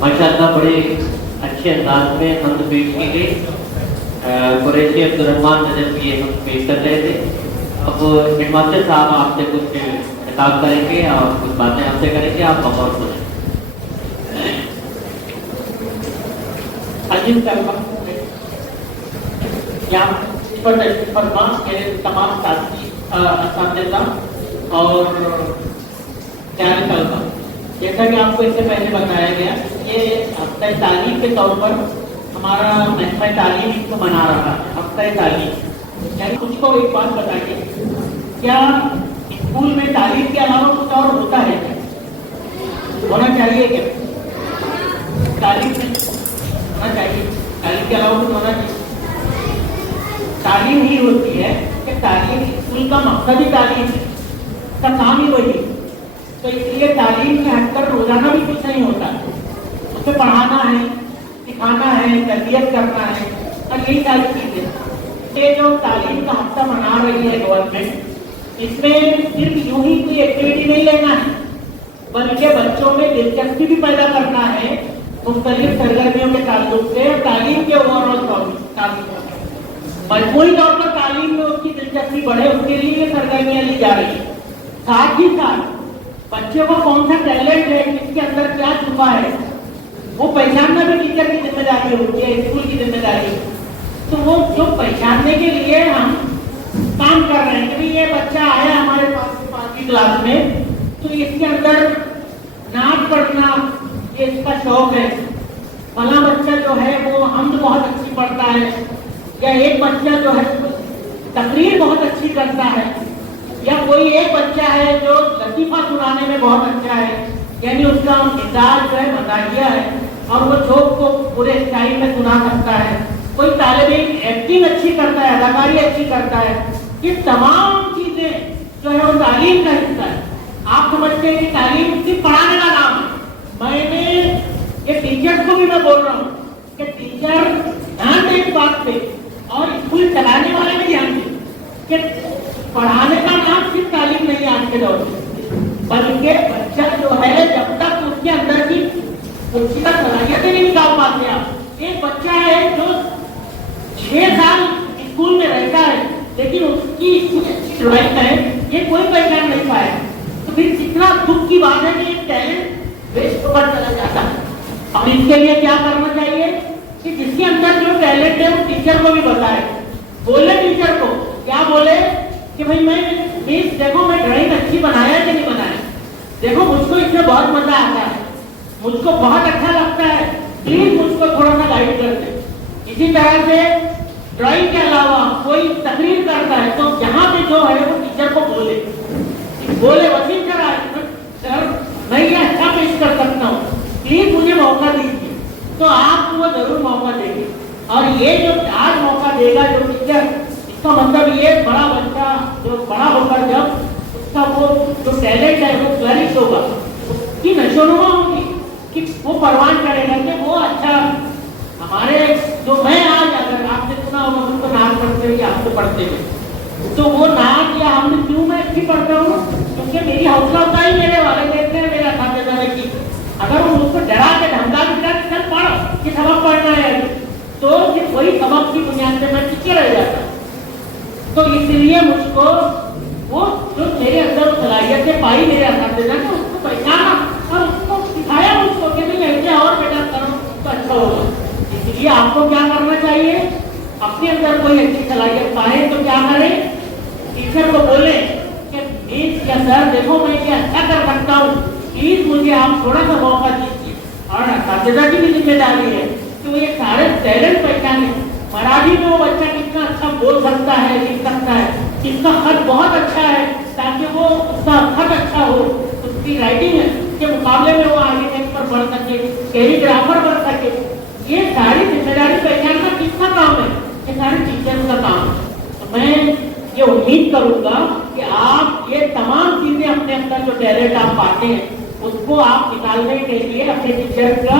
माशाअल्लाह बड़े अच्छे अंदाज में हम पेश की गई। कुरैशी अब्दुर्रहमान नजफ ये हम पेश कर रहे थे। अब हेडमास्टर साहब आपसे कुछ खिताब करेंगे और कुछ बातें आपसे करेंगे, आप गौर हो जाए। अजीम यहाँ पर फरमा मेरे तमाम साथी असातिज़ा और ख्याल तलबा, जैसा कि आपको इससे पहले बताया गया, ये हफ्ता तालीम के तौर पर हमारा महकमा तालीम इसको मना रहा है। हफ्ता तालीम यानी मुझको एक बात बताइए, क्या स्कूल में तालीम के अलावा कुछ और होता है क्या? होना चाहिए क्या? तालीम में होना चाहिए, तालीम के अलावा कुछ होना चाहिए। तालीम ही होती है कि तालीम स्कूल का मकसद ही तालीम है, उसका काम ही वही। तो इसलिए तालीम के हट कर रोजाना भी कुछ नहीं होता, उसे पढ़ाना है, सिखाना है, तरबियत करना है और यही सारी चीजें। ये जो तालीम का हफ्ता मना रही है गवर्नमेंट, इसमें सिर्फ यूं ही कोई एक्टिविटी नहीं लेना है, बल्कि बच्चों में दिलचस्पी भी पैदा करना है मुख्तलिफ सरगर्मियों के ताल्लुक से और तालीम के ओवरऑल ताल्लुक से। मजबूरी तौर पर तालीम में उसकी दिलचस्पी बढ़े, उसके लिए ये सरगर्मियां ली जा रही है। साथ ही साथ बच्चे को कौन सा टैलेंट है, किसके अंदर क्या छुपा है, वो पहचानना भी टीचर की जिम्मेदारी होती है, स्कूल की जिम्मेदारी है। तो वो जो पहचानने के लिए हम काम कर रहे हैं कि ये बच्चा आया हमारे पास की क्लास में, तो इसके अंदर नाच पढ़ना ये इसका शौक है, फला बच्चा जो है वो हम्द बहुत अच्छी पढ़ता है, या एक बच्चा जो है तकरीर बहुत अच्छी करता है, या कोई एक बच्चा है जो लतीफा सुनाने में बहुत अच्छा है, यानी उसका मिजाज जो है मजाकिया है और वो जोक को पूरे स्टाइल में सुना सकता है। कोई तालिब इल्म एक्टिंग अच्छी करता है, अदाकारी अच्छी करता है। ये तमाम चीजें जो है वो तालीम का हिस्सा है। आप समझते हैं कि तालीम सिर्फ पढ़ाने का नाम है। मैंने ये टीचर्स को भी मैं बोल रहा हूँ कि टीचर ध्यान दें इस बात पे और स्कूल चलाने वाले भी ध्यान दें कि पढ़ाने का नाम सिर्फ तालीम नहीं है आज के दौर में, बल्कि बच्चा जो है जब तक उसके अंदर की उसका सलाहियतें नहीं निकाल पाते। आप एक बच्चा है जो 6 साल स्कूल में रहता है लेकिन उसकी अच्छी ड्राइंग है, ये कोई पहचान नहीं पाया, तो फिर कितना दुख की बात है कि एक टैलेंट वेस्ट होकर चला जाता है। और इसके लिए क्या करना चाहिए कि जिसके अंदर जो टैलेंट है वो टीचर को भी बताए, बोले टीचर को, क्या बोले कि भाई मैं मिस देखो मैं ड्राइंग अच्छी बनाया कि नहीं बनाया, देखो मुझको इसमें बहुत मजा आता है, मुझको बहुत अच्छा लगता है, प्लीज मुझको थोड़ा सा गाइड कर दे। इसी तरह से ड्राइंग के अलावा कोई तकरीर करता है तो यहाँ पे जो है वो टीचर को बोले वसीम सर मैं ये अच्छा पेश कर सकता हूँ, प्लीज मुझे मौका दीजिए, तो आपको वो जरूर मौका देंगे। और ये जो आज मौका देगा जो टीचर, इसका मतलब ये बड़ा बच्चा जो बड़ा होकर जब उसका वो जो टैलेंट है वो फ्लरिश होगा, उसकी नशोनुमा होगी कि वो परवान करेगा कि वो अच्छा हमारे जो मैं आज अगर आपने सुना होगा उनको नाच पढ़ते हुए आपको पढ़ते हुए, तो वो नाच या हम क्यों मैं अच्छी पढ़ता हूँ क्योंकि मेरी हौसला अफजाई मेरे वाले देखते हैं मेरा साथ जाने की। अगर वो मुझको डरा के धमका के चल पढ़ कि सबक पढ़ना है तो फिर वही सबक की बुनियाद से मैं टिके रह जाता। तो इसलिए मुझको वो जो मेरे अंदर सलाहियतें पाई मेरे असातिज़ा ने उसको पहचाना और उसको सिखाया मुझको कि नहीं ऐसे और बेटा करो तो अच्छा होगा। इसलिए आपको क्या करना चाहिए, अपने अंदर कोई अच्छी सलाहियत पाए तो क्या करें, टीचर को बोले कि प्लीज या सर देखो मैं ये अच्छा कर सकता हूँ, प्लीज मुझे आप थोड़ा सा मौका दीजिए। और असातिज़ा की भी जिम्मेदारी है कि वो ये सारे टैलेंट पहचाने। मराठी में वो बच्चा कितना अच्छा बोल सकता है, लिख सकता है, इसका खत बहुत अच्छा है, ताकि वो उसका खत अच्छा हो, उसकी राइटिंग के मुकाबले में वो आर्किटेक्ट पर बढ़ सके, कैलीग्राफर बन सके। ये सारी जिम्मेदारी पहचानना किसका काम है, ये सारे टीचर्स का काम है। तो मैं ये उम्मीद करूंगा कि आप ये तमाम चीजें अपने अंदर जो टैलेंट आप पाते हैं उसको आप निकालने के लिए अपने टीचर का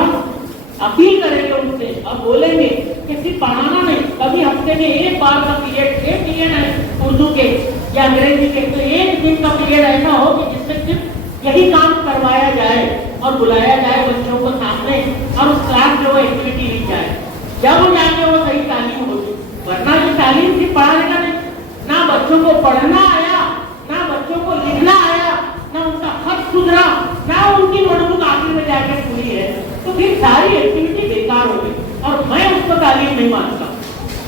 अपील करेंगे उनसे और बोलेंगे कि सिर्फ पढ़ाना नहीं, कभी हफ्ते में एक बार का पीरियड है उर्दू के या अंग्रेजी के, तो एक दिन का पीरियड ऐसा हो कि जिसमें सिर्फ यही काम करवाया जाए اور بلایا جائے بچوں کو سامنے اور اس کلاس میں وہ ایکٹیویٹی لی جائے، جب وہ جا کے وہ صحیح تعلیم ہوگی. ورنہ یہ تعلیم صرف پڑھانے کا نہیں، نہ بچوں کو پڑھنا آیا، نہ بچوں کو لکھنا آیا، نہ ان کا خط سدھرا، نہ ان کی نوٹ بک آخر میں جا کے پوری ہے، تو پھر ساری ایکٹیویٹی بیکار ہو گئی. اور میں اس کو تعلیم نہیں مانتا.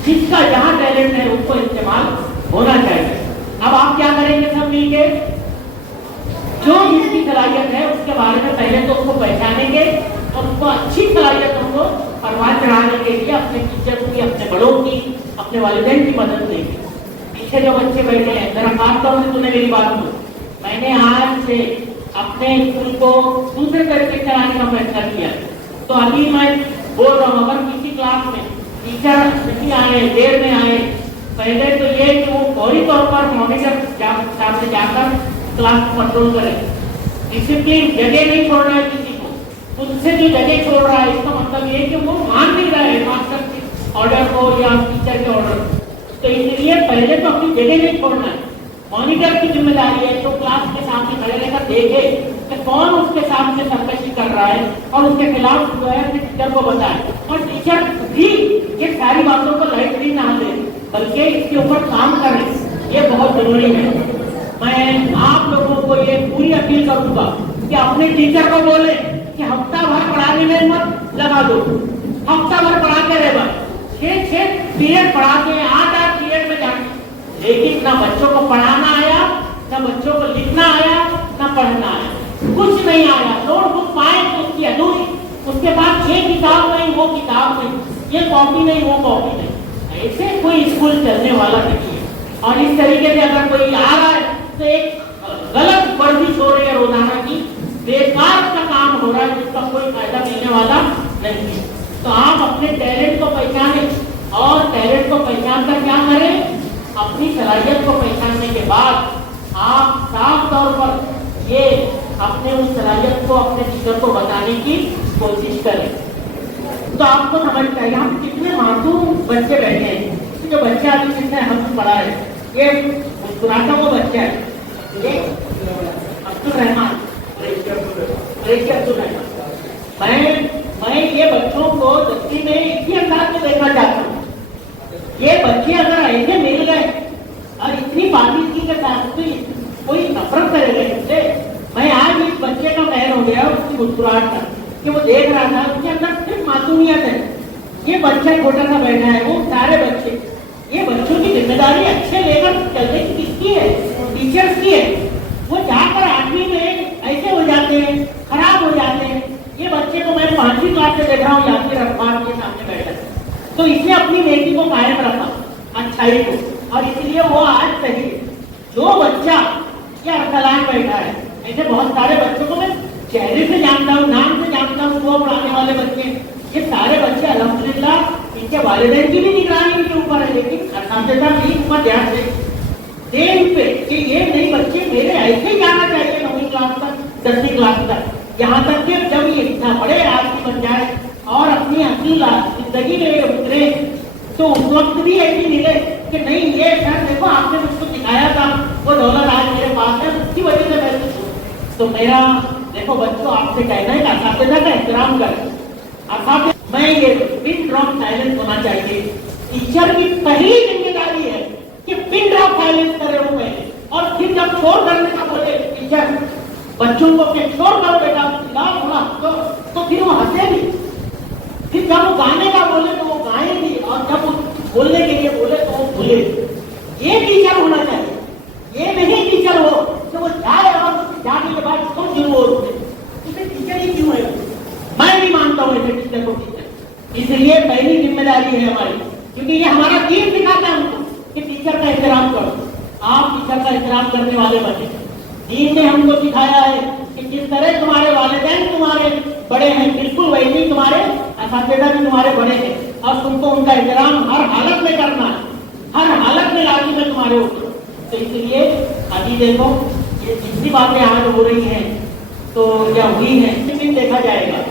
جس کا جہاں ٹیلنٹ ہے اس کو استعمال ہونا چاہیے. اب آپ کیا کریں گے سب مل کے؟ جو جس کی صلاحیت ہے اس کے بارے میں پہلے تو اس کو پہچانیں گے اور اس کو اچھی صلاحیتوں کو پرواز چڑھانے کے لیے اپنے ٹیچر کی، اپنے بڑوں کی، اپنے والدین کی مدد لیں گے. پیچھے جو بچے بیٹھے ہیں ذرا خاص طور سے تمہیں میری بات سنو. میں نے آج سے اپنے اسکول کو دوسرے طریقے سے چلانے کا فیصلہ کیا. تو ابھی میں بول رہا ہوں اگر کسی کلاس میں ٹیچر نہیں آئے، دیر میں آئے، پہلے تو یہ کہ وہ فوری طور پر مانیٹر صاحب سے جا کر کلاس کو کنٹرول کرے. ڈسپلن جگہ نہیں چھوڑنا ہے کسی کو. خود سے جو جگہ چھوڑ رہا ہے اس کا مطلب یہ کہ وہ مان نہیں رہا ہے ماسٹر کے آرڈر کو یا ٹیچر کے آرڈر کو. تو اس لیے پہلے تو اپنی جگہ نہیں چھوڑنا ہے. مانیٹر کی ذمہ داری ہے تو کلاس کے سامنے کھڑے رہ کر دیکھے کہ کون اس کے سامنے سرکشی کر رہا ہے اور اس کے خلاف جو ہے اپنے ٹیچر کو بتائے. اور ٹیچر بھی یہ ساری باتوں کو لائٹلی نہ لے بلکہ اس کے اوپر کام کرے. یہ بہت ضروری ہے. میں آپ لوگوں کو یہ پوری اپیل کروں گا کہ اپنے ٹیچر کو بولے کہ ہفتہ بھر پڑھانے میں مت لگا دو، ہفتہ بھر پڑھا کے رہے بس 6 پیریڈ پڑھا کے 8 پیریڈ میں جانے. لیکن نہ بچوں کو پڑھانا آیا، نہ بچوں کو لکھنا آیا، نہ پڑھنا آیا، کچھ نہیں آیا. نوٹ بک پائے تو اس کی ادھوری، اس کے بعد یہ کتاب نہیں وہ کتاب نہیں، یہ کاپی نہیں وہ کاپی نہیں. ایسے کوئی اسکول چلنے والا نہیں ہے. اور اس طریقے سے اگر کوئی آ رہا ہے تو ایک غلط ورزش ہو رہی ہے روزانہ کی، بیکار کا کام ہو رہا ہے جس کا کوئی فائدہ ملنے والا نہیں ہے. تو آپ اپنے ٹیلنٹ کو پہچانیں اور ٹیلنٹ کو پہچان کر کیا کریں؟ اپنی صلاحیت کو پہچاننے کے بعد آپ صاف طور پر یہ اپنے اس صلاحیت کو اپنے ٹیچر کو بتانے کی کوشش کریں. تو آپ کو سمجھ چاہیے ہم کتنے معصوم بچے بیٹھے ہیں. جو بچہ ابھی جس نے ہم پڑھا ہے یہ مسکراتا وہ بچہ ہے، یہ عبدالرحمان. میں یہ بچوں کو دستی میں اسی انداز میں دیکھنا چاہتا ہوں. یہ بچے اگر ایسے مل گئے اور اتنی پابندی کے ساتھ بھی کوئی نفرت کرے گا اس سے. میں آج اس بچے کا مہر ہو گیا اس کی مسکراہٹ کا کہ وہ دیکھ رہا تھا اس کے اندر صرف معصومیت ہے. یہ بچہ چھوٹا سا بیٹھا ہے، وہ سارے بچے، یہ بچوں کی ذمہ داری اچھے لے کر چلنے کی کس کی ہے؟ ٹیچرس کی ہے. وہ جا کر 8ویں میں ایسے ہو جاتے ہیں، خراب ہو جاتے ہیں. یہ بچے کو میں 5ویں کلاس سے دیکھ رہا ہوں یاسر عرفات کے سامنے بیٹھا، تو اس نے اپنی نیکی کو قائم رکھا، اچھائی کو، اور اس لیے وہ آج صحیح. جو بچہ یہ ارسلان بیٹھا ہے، ایسے بہت سارے بچوں کو میں چہرے سے جانتا ہوں، نام سے جانتا ہوں، وہ پڑھانے والے بچے، یہ سارے بچے الحمدللہ ان کے والدین کی بھی نگرانی ان کے اوپر ہے. لیکن اساتذہ بھی اس پر دھیان دیں ان پہ کہ یہ نئی بچے میرے ایسے ہی جانا چاہیے 9ویں کلاس تک، 10ویں کلاس تک، یہاں تک کہ جب یہ اتنا بڑے آدمی بن جائے اور اپنی اصلی زندگی میں یہ اترے تو اس وقت بھی ایسی ملے کہ نہیں یہ سر دیکھو آپ نے مجھ کو سکھایا تھا، وہ دولت آج میرے پاس ہے، اس کی وجہ سے میں کچھ ہوں. تو میرا دیکھو بچوں آپ سے کہنا ہے کہ اساتذہ کا احترام کریں. میں یہ پن ڈراپ سائلنس ہونا چاہیے. ٹیچر کی پہلی ذمہ داری ہے کہ پن ڈراپ سائلنس کرے وہ پہلے، اور پھر جب شور کرنے کا بولے ٹیچر بچوں کو کہ شور کرو بیٹا تھوڑا تو پھر وہ ہنسے بھی. پھر جب وہ گانے کا بولے تو وہ گائیں بھی، اور جب وہ بولنے کے لیے بولے تو وہ بولے. یہ ٹیچر ہونا چاہیے. یہ نہیں ٹیچر ہو کہ وہ جائے اور جانے کے بعد خود شروع ہو اسے ٹیچر ہی کیوں ہے؟ میں نہیں مانتا ہوں ایسے ٹیچر کو ٹیچر. اس لیے پہلی ذمہ داری ہے ہماری، کیونکہ یہ ہمارا دین سکھاتا ہے ہم کو کہ ٹیچر کا احترام کرو. آپ ٹیچر کا احترام کرنے والے بنے. دین نے ہم کو سکھایا ہے کہ جس طرح تمہارے والدین تمہارے بڑے ہیں بالکل ویسے ہی تمہارے اساتذہ بھی تمہارے بڑے ہیں، اور تم کو ان کا احترام ہر حالت میں کرنا ہے، ہر حالت میں لازمی میں تمہارے اوپر. تو اس لیے ابھی دیکھو یہ جتنی باتیں آج ہو رہی ہیں تو یا ہوئی ہیں لیکن دیکھا جائے گا،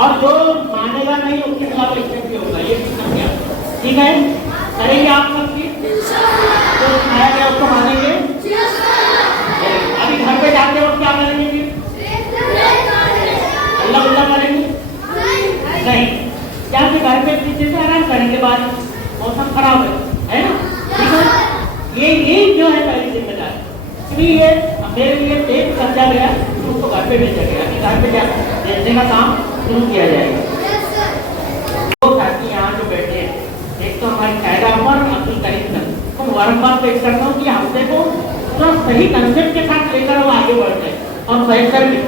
اور جو مانے گا نہیں اس کے خلاف ایکشن بھی ہوگا. یہ سمجھ گیا؟ ٹھیک ہے، کریں گے آپ سب چیز جو سکھایا گیا اس کو مانیں گے. ابھی گھر پہ جاتے وقت کیا کریں گے؟ कि ये मेरे लिए टेप समझा गया तो उसको घर पे भेजा गया कि घर पे जा भेजने का काम शुरू किया जाएगा। दो साथी यहाँ जो बैठे हैं, एक तो हमारे कायदा अमर अब्दुल करीम सर, तो बार पेश करता हूँ कि हमसे को पूरा सही कंसेप्ट के साथ लेकर वो आगे बढ़ते हैं और फैज सर भी,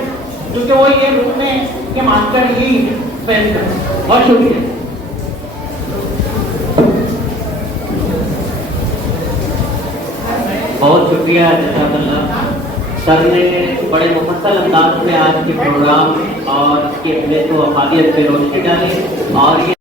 क्योंकि वो ये रूम में के मास्टर यही है फैज सर। बहुत शुक्रिया। बहुत शुक्रिया जज़ाकल्लाह। सर ने बड़े मुफस्सल अंदाज में आज के प्रोग्राम और इसकी अहमियत व अफादियत पे रोशनी डाली और ये